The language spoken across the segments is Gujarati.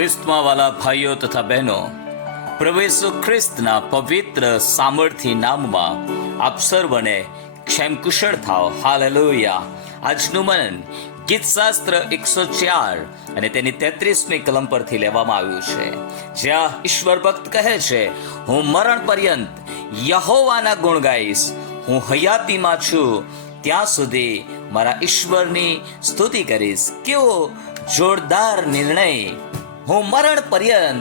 ખ્રિસ્તમાં વાલા ભાઈઓ તથા બહેનો, પ્રભુ ઈસુ ખ્રિસ્તના પવિત્ર સામર્થ્ય નામમાં આપ સર્વને ક્ષેમ કુશળ થાઓ. હાલેલુયા. આજનું મનન ગીતશાસ્ત્ર 104 અને તેની 33મી કલમ પરથી લેવામાં આવ્યું છે, જ્યાં ઈશ્વર ભક્ત કહે છે, હું મરણ પર્યંત યહોવાના ગુણ ગાઈશ. હું હયાતીમાં છું ત્યાં સુધી મારા ઈશ્વરની સ્તુતિ કરીશ. કેવો જોરદાર નિર્ણય! હું મરણ પર્યંત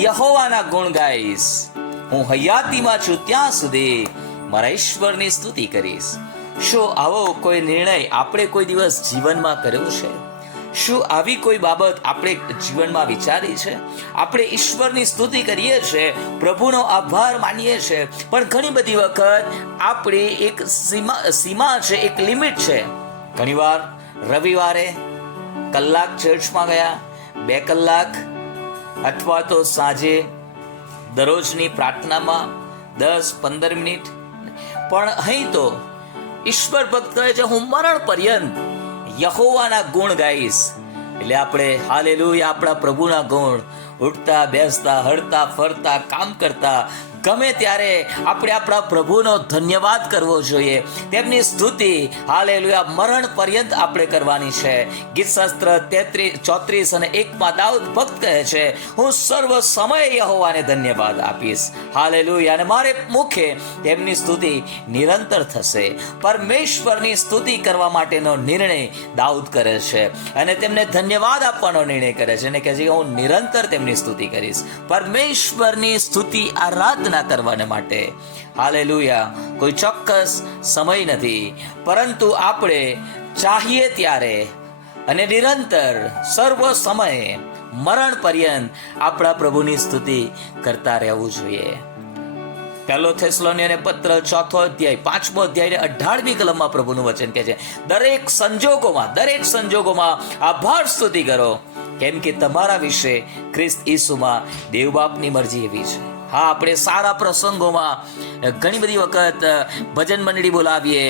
યહોવાના ગુણ ગાઈશ. હું હયાતીમાં છું ત્યાં સુધી મારા ઈશ્વરની સ્તુતિ કરીશ. શું આવો કોઈ નિર્ણય આપણે કોઈ દિવસ જીવનમાં કર્યો છે? શું આવી કોઈ બાબત આપણે જીવનમાં વિચારી છે? આપણે ઈશ્વરની સ્તુતિ કરીએ છીએ, પ્રભુનો આભાર માનીએ છીએ, પણ ઘણી બધી વખત આપણી એક સીમા છે, એક લિમિટ છે. ઘણીવાર રવિવારે કલાક ચર્ચમાં ગયા, 2 કલાક, અથવા તો સાંજે દરરોજની પ્રાર્થનામાં 10-15 મિનિટ. પણ અહીં તો ઈશ્વર ભક્ત કહે છે, હું મરણ પર્યંત યહોવાના ગુણ ગાઈશ. એટલે આપણે હાલેલુયા, આપણા પ્રભુના ગુણ ઉઠતા બેસતા હરતા ફરતા કામ કરતા ગમે ત્યારે આપણે આપણા પ્રભુનો ધન્યવાદ કરવો જોઈએ, તેમની સ્તુતિ હાલેલુયા મરણ પર્યંત આપણે કરવાની છે. ગીતશાસ્ત્ર 34 અને 1 દાઉદ ભક્ત કહે છે, હું સર્વ સમયે યહોવાને ધન્યવાદ આપીશ. હાલેલુયા. અને મારે મુખે તેમની સ્તુતિ નિરંતર થશે. પરમેશ્વરની સ્તુતિ કરવા માટેનો નિર્ણય દાઉદ કરે છે અને તેમને ધન્યવાદ આપવાનો નિર્ણય કરે છે અને કહે છે કે હું નિરંતર તેમની સ્તુતિ કરીશ. પરમેશ્વરની સ્તુતિ આરાધના કરવાને માટે હાલેલુયા કોઈ ચોક્કસ સમય નથી, પરંતુ આપણે ચાહીએ ત્યારે અને નિરંતર સર્વ સમયે મરણ પર્યંત આપણા પ્રભુની સ્તુતિ કરતા રહેવું જોઈએ. 1 થેસલોનિયને પત્ર 4 અધ્યાય 5મો અધ્યાય 18મી કલમમાં પ્રભુનું વચન કહે છે, દરેક સંજોગોમાં આભાર સ્તુતિ કરો, કેમ કે તમારા વિશે ખ્રિસ્ત ઈસુમાં દેવ બાપની મરજી એવી છે. હા, આપણે સારા પ્રસંગોમાં ઘણી બધી વખત ભજન મંડળી બોલાવીએ,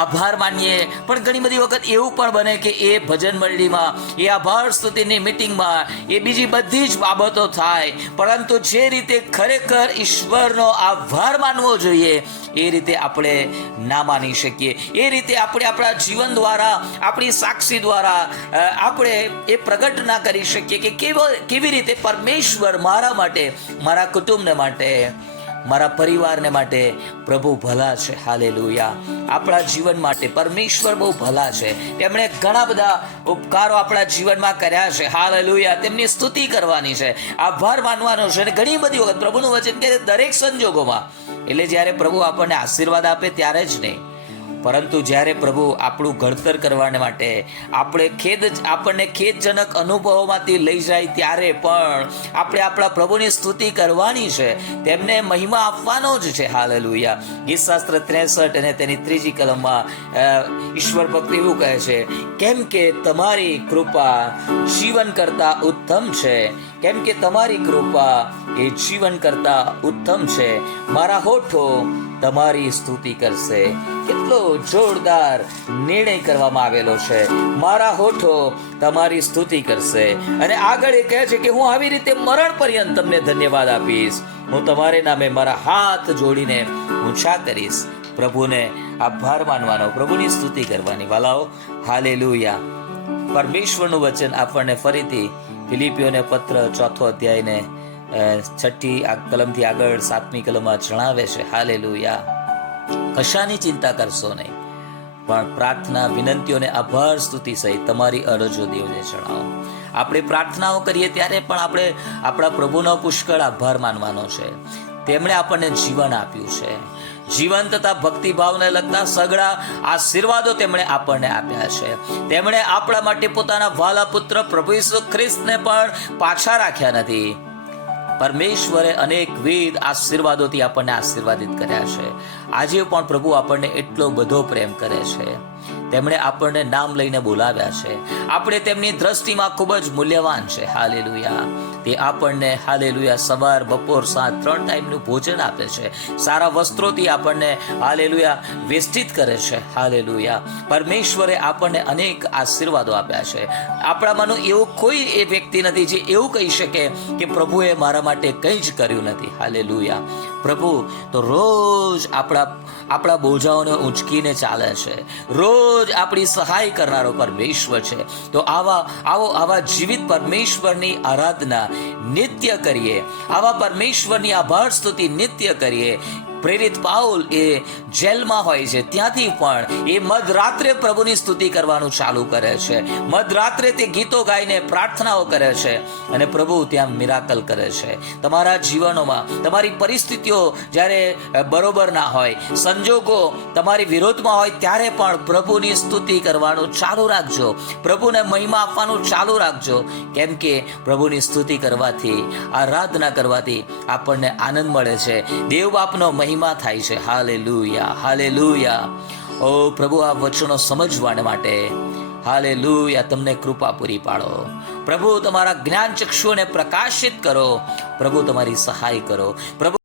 આભાર માનીએ, પણ ઘણી બધી વખત એવું પણ બને કે એ ભજન મંડળીમાં, એ આભાર સ્તુતિની મિટિંગમાં એ બીજી બધી જ બાબતો થાય, પરંતુ જે રીતે ખરેખર ઈશ્વરનો આભાર માનવો જોઈએ એ રીતે આપણે ના માની શકીએ. એ રીતે આપણે આપણા જીવન દ્વારા, આપણી સાક્ષી દ્વારા આપણે એ પ્રગટ ના કરી શકીએ કે કેવી રીતે પરમેશ્વર મારા માટે, મારા કુટુંબને માટે, મારા પરિવારને માટે પ્રભુ ભલા છે. હાલેલુયા. આપણા જીવન માટે પરમેશ્વર બહુ ભલા છે. તેમણે ઘણા બધા ઉપકારો આપણા જીવનમાં કર્યા છે. હાલેલુયા. તેમની સ્તુતિ કરવાની છે, આભાર માનવાનો છે. અને ઘણી બધી વખત પ્રભુનું વચન કહે દરેક સંજોગોમાં, એટલે જ્યારે પ્રભુ આપણને આશીર્વાદ આપે ત્યારે જ નહીં, પરંતુ જ્યારે પ્રભુ આપણું ઘડતર કરવા માટે આપણને ખેદજનક અનુભવોમાંથી લઈ જાય ત્યારે પણ આપણે આપણા પ્રભુની સ્તુતિ કરવાની છે, તેમને મહિમા આપવાનો જ છે. હાલેલુયા. ગીતશાસ્ત્ર 63 અને તેની 3જી કલમમાં ઈશ્વર ભક્ત એવું કહે છે, કેમ કે તમારી કૃપા જીવન કરતા ઉત્તમ છે, કેમ કે તમારી કૃપા એ જીવન કરતા ઉત્તમ છે. મારા હોઠો તમારી સ્તુતિ કરશે. કેટલો જોરદાર નિર્ણય કરવામાં આવેલો છે, મારા હોઠો તમારી સ્તુતિ કરશે. અને આગળ એ કહે છે કે હું આવી રીતે મરણ પર્યંત તમને ધન્યવાદ આપીશ. હું તમારે નામે મારા હાથ જોડીને ઊંચા કરીશ. પ્રભુને આભાર માનવાનો, પ્રભુની સ્તુતિ કરવાની. વાલાઓ, હાલેલુયા. પરમેશ્વરનું વચન આપણને ફરીથી ફિલિપીઓને પત્ર 4 અધ્યાયને 6મી કલમથી આગળ 7મી કલમમાં જણાવે છે. હાલેલુયા. કશાની ચિંતા કરશો નહીં, પણ પ્રાર્થના, વિનંતીઓને આભાર સ્તુતિ સહિત તમારી અરજો દેવને જણાવો. આપણે પ્રાર્થનાઓ કરીએ ત્યારે પણ આપણે આપણા પ્રભુનો પુષ્કળ આભાર માનવાનો છે. તેમણે આપણને જીવન આપ્યું છે. જીવન તથા ભક્તિભાવને લગતા સઘળા આશીર્વાદો તેમણે આપણને આપ્યા છે. તેમણે આપણા માટે પોતાના વાલા પુત્ર પ્રભુ ઈસુ ખ્રિસ્તને પણ પાછા રાખ્યા નથી. પરમેશ્વરે અનેકવિધ આશીર્વાદોથી આપણને આશીર્વાદિત કર્યા છે. આજે પણ પ્રભુ આપણને એટલો બધો પ્રેમ કરે છે. તેમણે આપણને નામ લઈને બોલાવ્યા છે. આપણે તેમની દ્રષ્ટિમાં ખૂબ જ મૂલ્યવાન છે. હાલેલુયા. તે આપણને હાલેલુયા સવાર બપોર સાંજ 3 ટાઈમનું ભોજન આપે છે. સારા વસ્ત્રોથી આપણને હાલેલુયા વેષ્ટિત કરે છે. હાલેલુયા પરમેશ્વરે આપણને અનેક આશીર્વાદો આપ્યા છે. આપણામાંનું એવું કોઈ એ વ્યક્તિ નથી જે એવું કહી શકે કે પ્રભુએ મારા માટે કંઈ જ કર્યું નથી. હાલેલુયા પ્રભુ તો રોજ આપણા બોજાઓને ઊંચકીને ચાલે છે. રોજ આપણી સહાય કરનારો પરમેશ્વર છે. તો આવા જીવિત પરમેશ્વરની આરાધના નિત્ય કરીએ. આવા પરમેશ્વરની આભાર સ્તુતિ નિત્ય કરીએ. પ્રેરિત પાઉલ એ જેલમાં હોય છે, ત્યાંથી પણ એ મધરાત્રે પ્રભુની સ્તુતિ કરવાનું ચાલુ કરે છે. મધરાત્રે તે ગીતો ગાઈને પ્રાર્થનાઓ કરે છે અને પ્રભુ ત્યાં મિરાકલ કરે છે. તમારા જીવનોમાં તમારી પરિસ્થિતિઓ જ્યારે બરોબર ના હોય, સંજોગો તમારી વિરોધમાં હોય, ત્યારે પણ પ્રભુની સ્તુતિ કરવાનું ચાલુ રાખજો. પ્રભુને મહિમા આપવાનું ચાલુ રાખજો. કેમ કે પ્રભુની સ્તુતિ કરવાથી, આરાધના કરવાથી આપણને આનંદ મળે છે. દેવ બાપનો મહિમા થાય છે. Hallelujah, hallelujah. ઓ પ્રભુ, આ વચનો સમજવા માટે હાલેલુયા તમને કૃપા પૂરી પાડો. પ્રભુ તમારા જ્ઞાન ચક્ષુને પ્રકાશિત કરો. પ્રભુ તમારી સહાય કરો. પ્રભુ